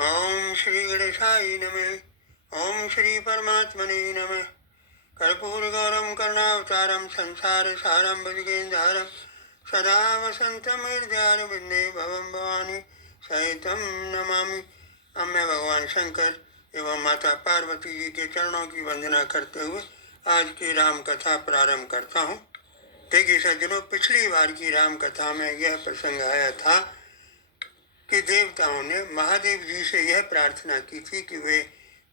ओम श्री गणेशाय नमः। ओम श्री परमात्मने नमः। कर्पूरगौरम करुणावतारम संसार सारम भुजगेन्द्रहारम सदा वसंतम हृदयारविंदे भवम भवानी सहितम नमामि। अब मैं भगवान शंकर एवं माता पार्वती जी के चरणों की वंदना करते हुए आज की राम कथा प्रारंभ करता हूँ। देखिए सज्जनों, पिछली बार की राम कथा में यह प्रसंग आया था कि देवताओं ने महादेव जी से यह प्रार्थना की थी कि वे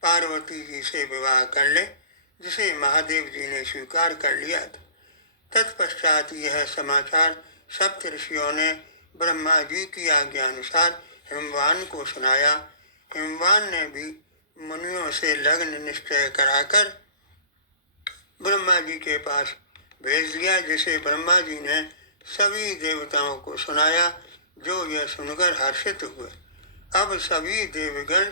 पार्वती जी से विवाह कर ले, जिसे महादेव जी ने स्वीकार कर लिया था। तत्पश्चात यह समाचार सप्त ऋषियों ने ब्रह्मा जी की आज्ञा अनुसार हिमवान को सुनाया। हिमवान ने भी मुनियों से लग्न निश्चय कराकर ब्रह्मा जी के पास भेज दिया, जिसे ब्रह्मा जी ने सभी देवताओं को सुनाया, जो यह सुनकर हर्षित हुए। अब सभी देवगण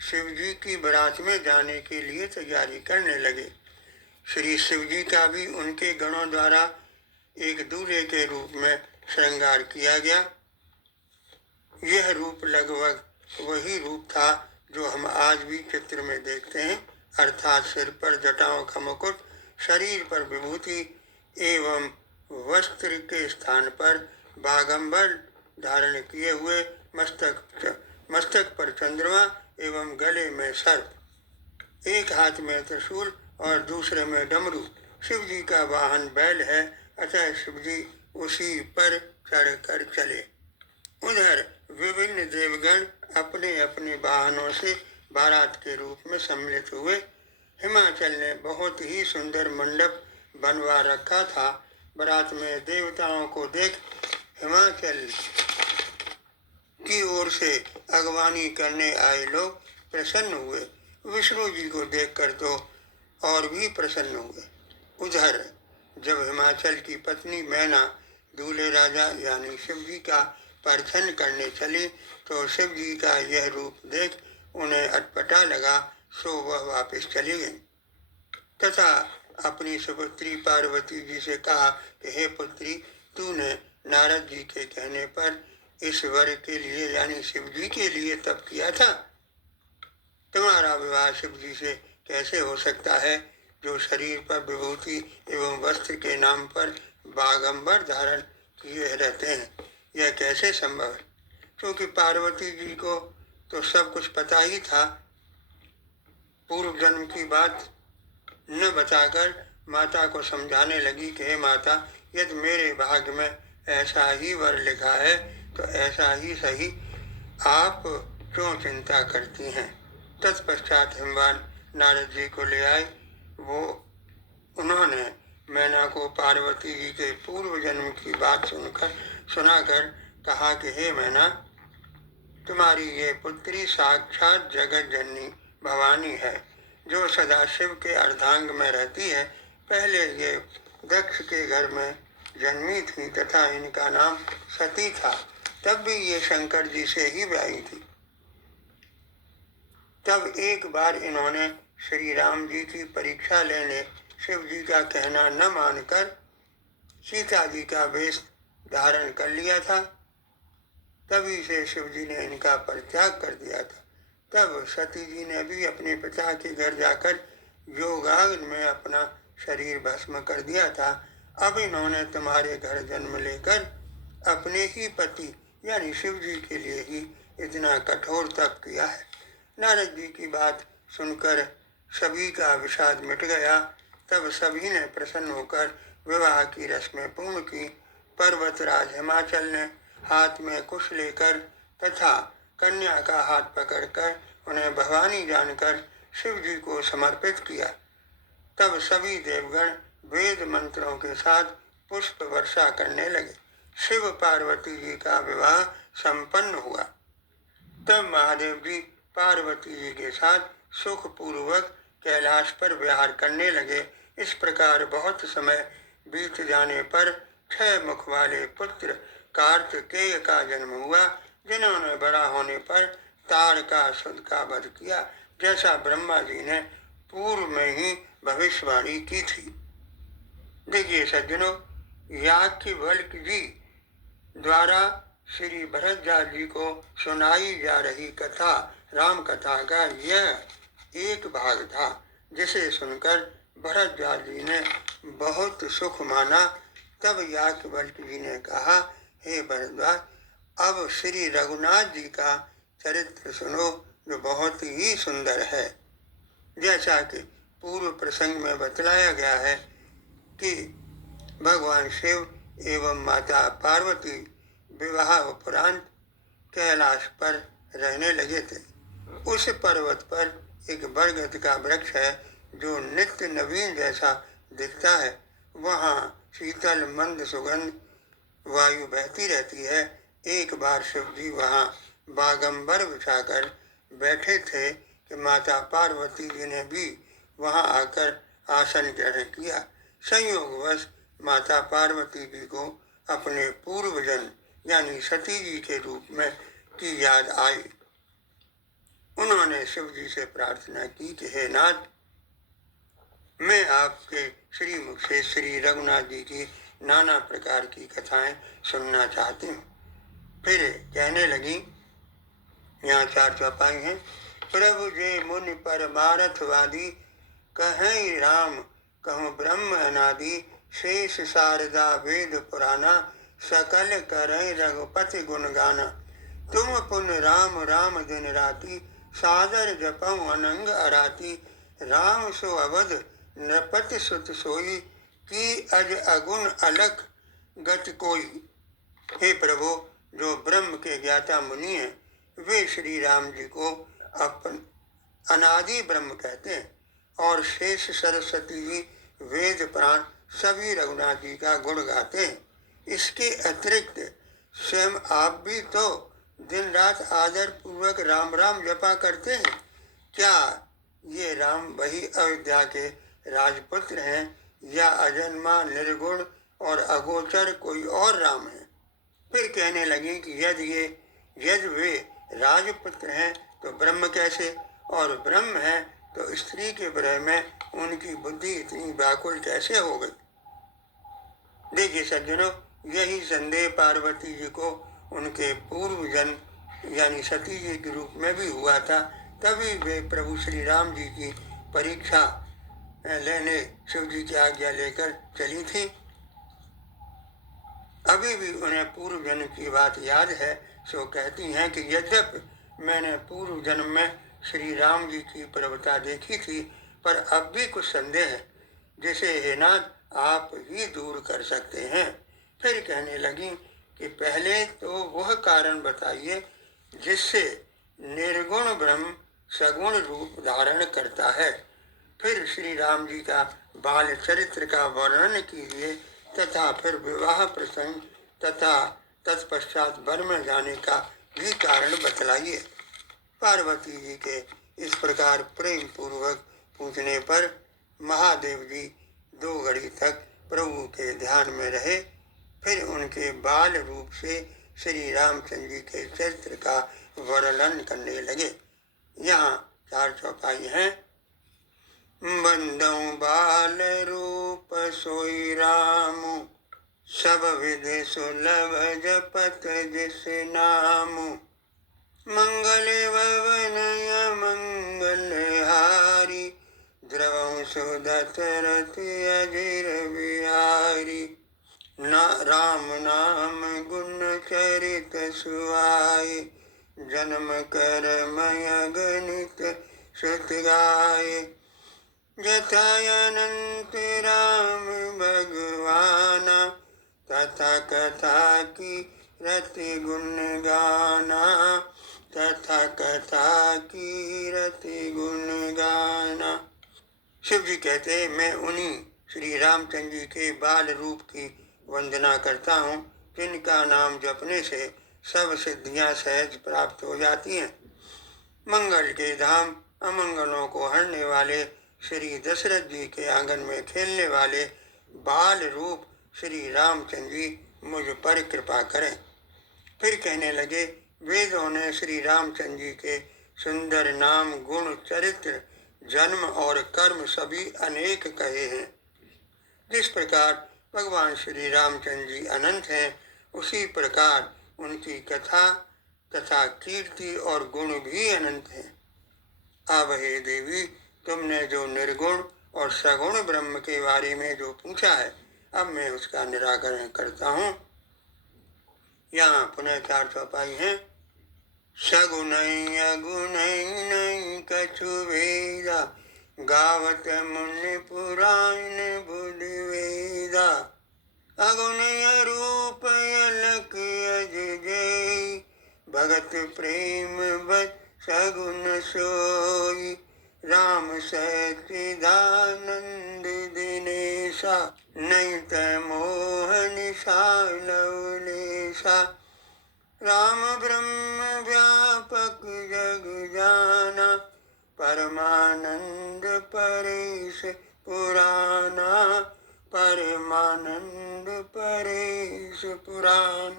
शिव जी की बारात में जाने के लिए तैयारी करने लगे। श्री शिव जी का भी उनके गणों द्वारा एक दूल्हे के रूप में श्रृंगार किया गया। यह रूप लगभग वही रूप था जो हम आज भी चित्र में देखते हैं, अर्थात सिर पर जटाओं का मुकुट, शरीर पर विभूति एवं वस्त्र के स्थान पर बागंबर धारण किए हुए, मस्तक पर चंद्रमा एवं गले में सर्प, एक हाथ में त्रिशूल और दूसरे में डमरू। शिव जी का वाहन बैल है, अतः शिव जी उसी पर चढ़कर चले। उधर विभिन्न देवगण अपने अपने वाहनों से बारात के रूप में सम्मिलित हुए। हिमाचल ने बहुत ही सुंदर मंडप बनवा रखा था। बारात में देवताओं को देख हिमाचल की ओर से अगवानी करने आए लोग प्रसन्न हुए। विष्णु जी को देखकर तो और भी प्रसन्न हुए। उधर जब हिमाचल की पत्नी मैना दूल्हे राजा यानी शिव जी का परछन करने चली, तो शिव जी का यह रूप देख उन्हें अटपटा लगा, सो वह वापस चली गई तथा अपनी सुपुत्री पार्वती जी से कहा कि हे पुत्री, तूने नारद जी के कहने पर इस वर के लिए यानी शिव जी के लिए तप किया था। तुम्हारा विवाह शिव जी से कैसे हो सकता है, जो शरीर पर विभूति एवं वस्त्र के नाम पर बागंबर धारण किए रहते हैं? यह कैसे संभव है? क्योंकि पार्वती जी को तो सब कुछ पता ही था। पूर्व जन्म की बात न बताकर माता को समझाने लगी कि हे माता, यदि मेरे भाग्य में ऐसा ही वर लिखा है तो ऐसा ही सही, आप क्यों चिंता करती हैं? तत्पश्चात हिमवान नारद जी को ले आए। उन्होंने मैना को पार्वती जी के पूर्व जन्म की बात सुनाकर कहा कि हे मैना, तुम्हारी ये पुत्री साक्षात जगत जननी भवानी है, जो सदाशिव के अर्धांग में रहती है। पहले ये दक्ष के घर में जन्मी थी तथा इनका नाम सती था। तब भी ये शंकर जी से ही ब्याही थी। तब एक बार इन्होंने श्री राम जी की परीक्षा लेने शिव जी का कहना न मानकर सीता जी का वेश धारण कर लिया था। तभी से शिव जी ने इनका परित्याग कर दिया था। तब सती जी ने भी अपने पिता के घर जाकर योगाग्नि में अपना शरीर भस्म कर दिया था। अब इन्होंने तुम्हारे घर जन्म लेकर अपने ही पति यानी शिव जी के लिए ही इतना कठोर तप किया है। नारद जी की बात सुनकर सभी का विषाद मिट गया। तब सभी ने प्रसन्न होकर विवाह की रस्में पूर्ण की। पर्वतराज हिमाचल ने हाथ में कुश लेकर तथा कन्या का हाथ पकड़कर उन्हें भवानी जानकर शिव जी को समर्पित किया। तब सभी देवगण वेद मंत्रों के साथ पुष्प वर्षा करने लगे। शिव पार्वती जी का विवाह संपन्न हुआ। तब महादेव जी पार्वती जी के साथ सुख पूर्वक कैलाश पर विहार करने लगे। इस प्रकार बहुत समय बीत जाने पर 6 मुख वाले पुत्र कार्तिकेय का जन्म हुआ, जिन्होंने बड़ा होने पर तारकासुर का वध किया, जैसा ब्रह्मा जी ने पूर्व में ही भविष्यवाणी की थी। देखिए सज्जनों, याज्ञवल्क्य जी द्वारा श्री भरद्वाज जी को सुनाई जा रही कथा राम कथा का यह एक भाग था, जिसे सुनकर भरद्वाज जी ने बहुत सुख माना। तब याज्ञवल्क्य जी ने कहा, हे भरद्वाज, अब श्री रघुनाथ जी का चरित्र सुनो, जो बहुत ही सुंदर है। जैसा कि पूर्व प्रसंग में बतलाया गया है कि भगवान शिव एवं माता पार्वती विवाह उपरांत कैलाश पर रहने लगे थे। उस पर्वत पर एक बरगद का वृक्ष है, जो नित्य नवीन जैसा दिखता है। वहाँ शीतल मंद सुगंध वायु बहती रहती है। एक बार शिव जी वहाँ बागंबर बिछाकर बैठे थे कि माता पार्वती जी ने भी वहाँ आकर आसन ग्रहण किया। संयोगवश माता पार्वती जी को अपने पूर्वजन यानी सती जी के रूप में की याद आई। उन्होंने शिव जी से प्रार्थना की कि हे नाथ, मैं आपके श्री मुख से श्री रघुनाथ जी की नाना प्रकार की कथाएं सुनना चाहती हूँ। फिर कहने लगी, यहाँ 4 चौपाई हैं। प्रभु जे मुनि परमारथवादी, कहें राम कहूँ ब्रह्म अनादि, शेष शारदा वेद पुराना, सकल करें रघुपति गुण गाना। तुम पुन राम राम दिन राति, सादर जपऊँ अनंग अराती। राम सो अवध नृपति सुत सोई, की अज अगुण अलख गति कोई। हे प्रभु, जो ब्रह्म के ज्ञाता मुनि हैं, वे श्री राम जी को अपन अनादि ब्रह्म कहते हैं, और शेष सरस्वती जी वेद पुराण सभी रघुनाथ जी का गुण गाते हैं। इसके अतिरिक्त स्वयं आप भी तो दिन रात आदर पूर्वक राम राम जपा करते हैं। क्या ये राम वही अयोध्या के राजपुत्र हैं, या अजन्मा निर्गुण और अगोचर कोई और राम है? फिर कहने लगी कि यदि वे राजपुत्र हैं तो ब्रह्म कैसे, और ब्रह्म है तो स्त्री के विरह में उनकी बुद्धि इतनी व्याकुल कैसे हो गई। देखिए सज्जनों, यही संदेह पार्वती जी को उनके पूर्व जन्म यानी सती जी के रूप में भी हुआ था। तभी वे प्रभु श्री राम जी की परीक्षा लेने शिव जी की आज्ञा लेकर चली थी। अभी भी उन्हें पूर्व जन्म की बात याद है, सो कहती हैं कि यद्यपि मैंने पूर्व जन्म में श्री राम जी की प्रभुता देखी थी, पर अब भी कुछ संदेह है, जिसे हे नाथ आप ही दूर कर सकते हैं। फिर कहने लगी कि पहले तो वह कारण बताइए जिससे निर्गुण ब्रह्म सगुण रूप धारण करता है। फिर श्री राम जी का बाल चरित्र का वर्णन कीजिए, तथा फिर विवाह प्रसंग तथा तत्पश्चात वन में जाने का भी कारण बतलाइए। पार्वती जी के इस प्रकार प्रेम पूर्वक पूछने पर महादेव जी 2 घड़ी तक प्रभु के ध्यान में रहे। फिर उनके बाल रूप से श्री रामचंद्र जी के चरित्र का वर्णन करने लगे। यहाँ 4 चौपाई हैं। बंदौ बाल रूप सोई रामु, सब विधि सुलभ जपत जिस नामु। मंगल भवन मंगल हारी, द्रवं सुदत रति अजिर बिहारी। राम नाम गुण चरित सुहाए, जन्म कर मय गणित श्रुत गाए। यथा अनंत राम भगवाना, तथा कथा की रति गुण गाना। तथा कथा की रति गुण गाना। शिव जी कहते, मैं उन्हीं श्री रामचंद्र जी के बाल रूप की वंदना करता हूँ, जिनका नाम जपने से सब सिद्धियाँ सहज प्राप्त हो जाती हैं। मंगल के धाम अमंगलों को हरने वाले श्री दशरथ जी के आंगन में खेलने वाले बाल रूप श्री रामचंद्र जी मुझ पर कृपा करें। फिर कहने लगे, वेदों ने श्री रामचंद्र जी के सुंदर नाम गुण चरित्र जन्म और कर्म सभी अनेक कहे हैं। जिस प्रकार भगवान श्री रामचंद्र जी अनंत हैं, उसी प्रकार उनकी कथा तथा कीर्ति और गुण भी अनंत हैं। अब हे देवी, तुमने जो निर्गुण और सगुण ब्रह्म के बारे में जो पूछा है, अब मैं उसका निराकरण करता हूँ। यहाँ पुनः 4 चौपाई हैं। सगुणै अगुणै नै कछु वेदा, गावत मुनि पुराण बुध वेदा। अगुणय रूप अलख अज जय, भगत प्रेम बस सगुण सोई। राम सच्चिदानंद दिनेशा, नहीं मोह निशा लवलेशा। राम ब्रह्म व्यापक जग जाना, परमानंद परेश पुराना। परमानंद परेश पुराण।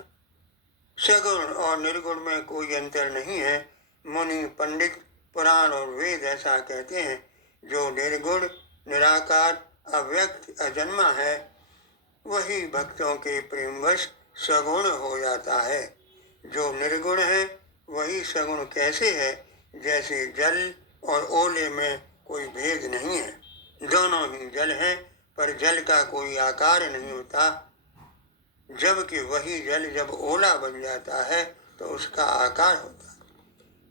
सगुण और निर्गुण में कोई अंतर नहीं है। मुनि, पंडित, पुराण और वेद ऐसा कहते हैं। जो निर्गुण, निराकार, अव्यक्त, अजन्मा है, वही भक्तों के प्रेमवश सगुण हो जाता है। जो निर्गुण है वही सगुण कैसे है? जैसे जल और ओले में कोई भेद नहीं है। दोनों ही जल हैं, पर जल का कोई आकार नहीं होता, जबकि वही जल जब ओला बन जाता है तो उसका आकार होता है।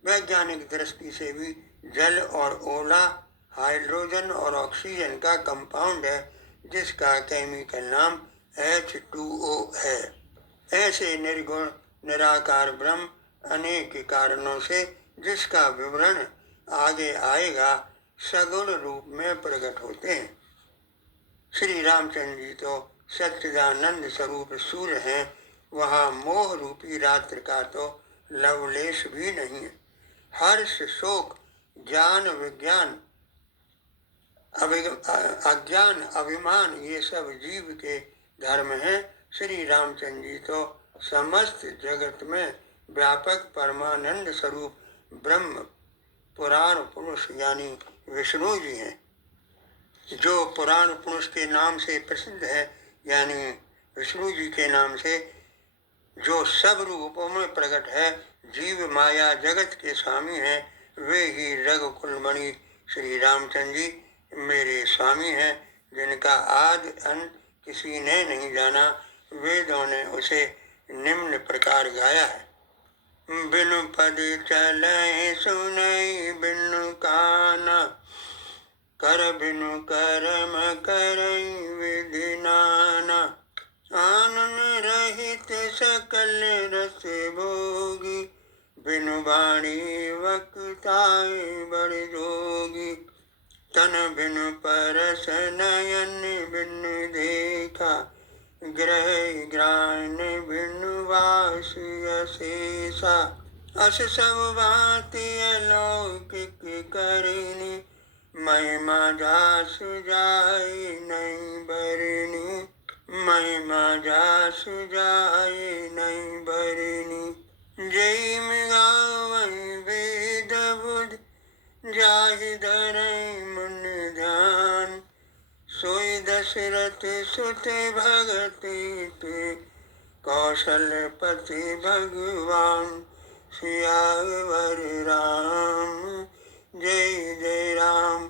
वैज्ञानिक दृष्टि से भी जल और ओला हाइड्रोजन और ऑक्सीजन का कंपाउंड है, जिसका केमिकल नाम H2O है। ऐसे निर्गुण निराकार ब्रह्म अनेक कारणों से, जिसका विवरण आगे आएगा, सगुण रूप में प्रकट होते हैं। श्री रामचंद्र जी तो सच्चिदानंद स्वरूप सूर्य हैं। वहाँ मोह रूपी रात्र का तो लवलेश भी नहीं है। हर्ष, शोक, ज्ञान, विज्ञान, अज्ञान, अभिमान, ये सब जीव के धर्म हैं। श्री रामचंद्र जी तो समस्त जगत में व्यापक परमानंद स्वरूप ब्रह्म पुराण पुरुष यानी विष्णु जी हैं। जो पुराण पुरुष के नाम से प्रसिद्ध है, यानी विष्णु जी के नाम से, जो सब रूपों में प्रकट है, जीव माया जगत के स्वामी हैं, वे ही रघुकुल मणि श्री रामचंद्र जी मेरे स्वामी हैं, जिनका आदि अंत किसी ने नहीं जाना। वेदों ने उसे निम्न प्रकार गाया है। बिनु पद चलै सुनै बिनु काना, कर बिनु कर्म करै विधि नाना। आनन रहित सकल रस भोगी, बिनु वाणी वक्ताय बड़ जोगी। तन बिनु परस नयन बिनु देखा, ग्रह ग्रान बिनु वास अशेषा। अस सब बात अलौकिक करनी, महिमा जासु जाय नहीं बरनी। महिमा जासु जाय नहीं बरनी। जय में गावै वेद बुध, जाहि धरै मन ध्यान। सोई दशरथ सुत भगत ते, कौशलपति भगवान सियावर राम। जय जय राम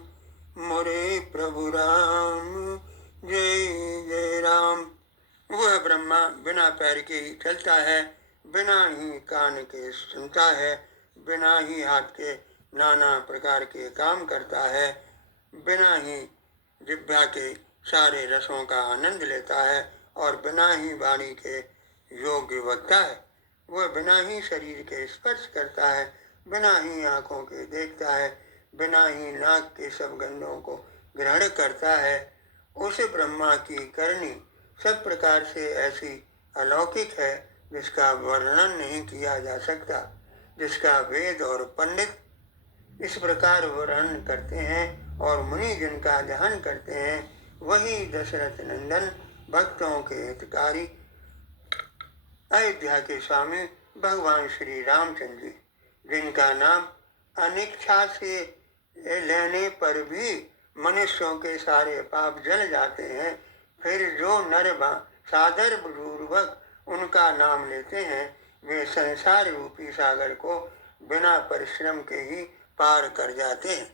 मोरे प्रभु राम, जय जय राम। वह ब्रह्मा बिना पैर के ही चलता है, बिना ही कान के सुनता है, बिना ही हाथ के नाना प्रकार के काम करता है, बिना ही जिह्वा के सारे रसों का आनंद लेता है और बिना ही वाणी के योग्य वक्ता है। वह बिना ही शरीर के स्पर्श करता है, बिना ही आँखों के देखता है, बिना ही नाक के सब गंधों को ग्रहण करता है। उस ब्रह्मा की करनी सब प्रकार से ऐसी अलौकिक है, जिसका वर्णन नहीं किया जा सकता, जिसका वेद और पंडित इस प्रकार वर्णन करते हैं और मुनि जिनका ध्यान करते हैं, वही दशरथ नंदन भक्तों के हितकारी अयोध्या के स्वामी भगवान श्री रामचंद्र जी, जिनका नाम अनिच्छा से लेने पर भी मनुष्यों के सारे पाप जल जाते हैं, फिर जो नर सादर पूर्वक उनका नाम लेते हैं, वे संसार रूपी सागर को बिना परिश्रम के ही पार कर जाते हैं।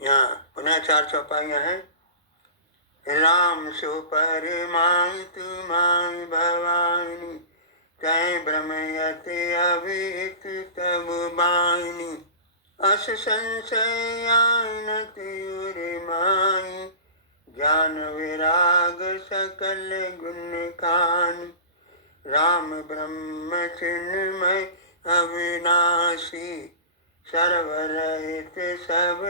यहाँ पुनः 4 चौपाइयाँ हैं। राम सो परमाई तुमाई भवानी, तय ब्रह्मयत अभित तब बानी, अस संशयानत माई, ज्ञान विराग सकल गुण खानी, राम ब्रह्म चिन्मय अविनाशी, सर्वरहित सब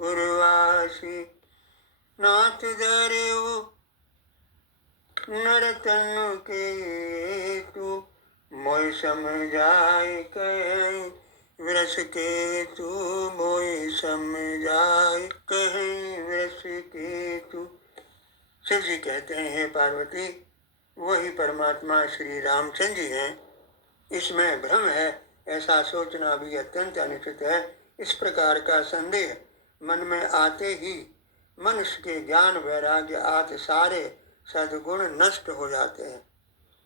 उर्वासी, नाथ धरेऊ नर तनु के तू, मोय समझाय कहीं वृष के तू, मोय समझाय कहीं वृष के तू। शिव जी कहते हैं, पार्वती वही परमात्मा श्री रामचंद्र जी हैं। इसमें भ्रम है ऐसा सोचना भी अत्यंत अनुचित है। इस प्रकार का संदेह मन में आते ही मनुष्य के ज्ञान वैराग्य आदि सारे सद्गुण नष्ट हो जाते हैं।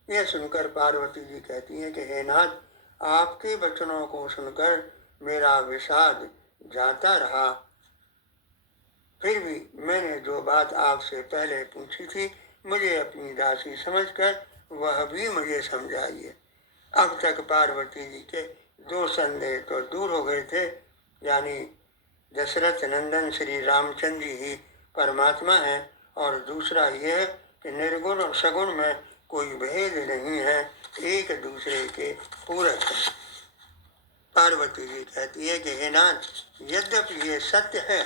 यह सुनकर पार्वती जी कहती हैं कि हे नाथ, आपके वचनों को सुनकर मेरा विषाद जाता रहा, फिर भी मैंने जो बात आपसे पहले पूछी थी मुझे अपनी दासी समझकर वह भी मुझे समझाइए। अब तक पार्वती जी के 2 संदेह तो दूर हो गए थे, यानी दशरथ नंदन श्री रामचंद्र जी ही परमात्मा है, और दूसरा यह कि निर्गुण और सगुण में कोई भेद नहीं है, एक दूसरे के पूरक है। पार्वती जी कहती है कि हे नाथ, यद्यपि ये सत्य है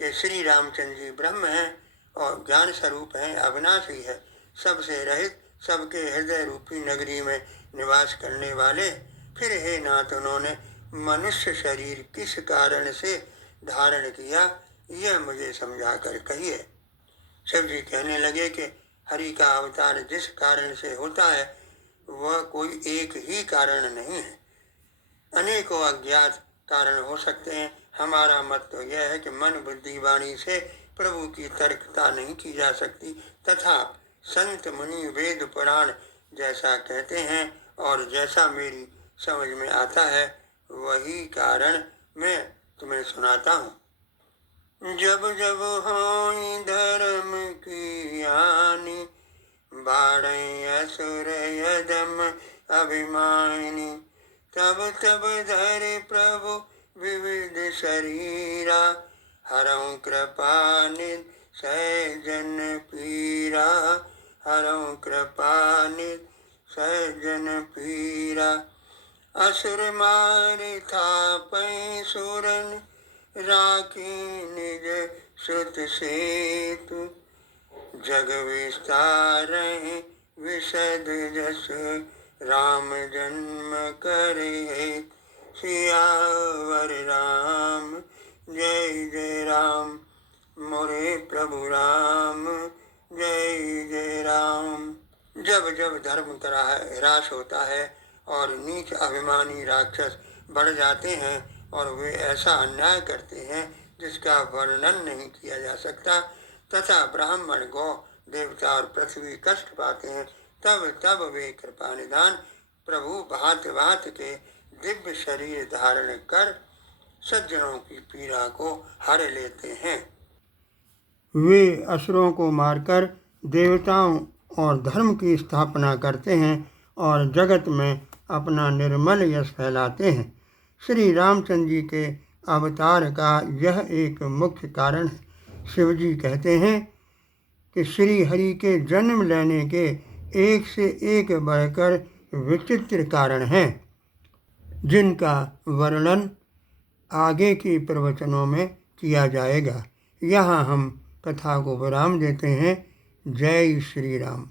कि श्री रामचंद्र जी ब्रह्म हैं और ज्ञान स्वरूप हैं, अविनाशी है, सबसे रहित, सबके हृदय रूपी नगरी में निवास करने वाले, फिर हे नाथ उन्होंने मनुष्य शरीर किस कारण से धारण किया, यह मुझे समझा कर कहिए। शिव जी कहने लगे कि हरि का अवतार जिस कारण से होता है वह कोई एक ही कारण नहीं है, अनेकों अज्ञात कारण हो सकते हैं। हमारा मत तो यह है कि मन बुद्धि वाणी से प्रभु की तर्कता नहीं की जा सकती, तथा संत मुनि वेद पुराण जैसा कहते हैं और जैसा मेरी समझ में आता है वही कारण मैं तुम्हें सुनाता हूँ। जब जब होई धर्म की हानि, बाढ़ई असुर यदम अभिमानी, तब तब धरे प्रभु विविध शरीरा, हरऊँ कृपा निध सहजन पीरा, हरऊँ कृपा निध सहजन पीरा, असुर मारे थापै सुरन, राखी निज श्रुत सेतु, जग विस्तार विशद जस, राम जन्म करे सियावर राम, जय जय राम, मोरे प्रभु राम, जय जय राम। जब जब धर्म का ह्रास होता है और नीच अभिमानी राक्षस बढ़ जाते हैं और वे ऐसा अन्याय करते हैं जिसका वर्णन नहीं किया जा सकता, तथा ब्राह्मण, गौ, देवता और पृथ्वी कष्ट पाते हैं, तब तब वे कृपा निधान प्रभु भांत भांत के दिव्य शरीर धारण कर सज्जनों की पीड़ा को हर लेते हैं। वे असुरों को मारकर देवताओं और धर्म की स्थापना करते हैं और जगत में अपना निर्मल यश फैलाते हैं। श्री रामचंद्र जी के अवतार का यह एक मुख्य कारण है। शिव जी कहते हैं कि श्री हरि के जन्म लेने के एक से एक बढ़कर विचित्र कारण हैं, जिनका वर्णन आगे के प्रवचनों में किया जाएगा। यहाँ हम कथा को विराम देते हैं। जय श्री राम।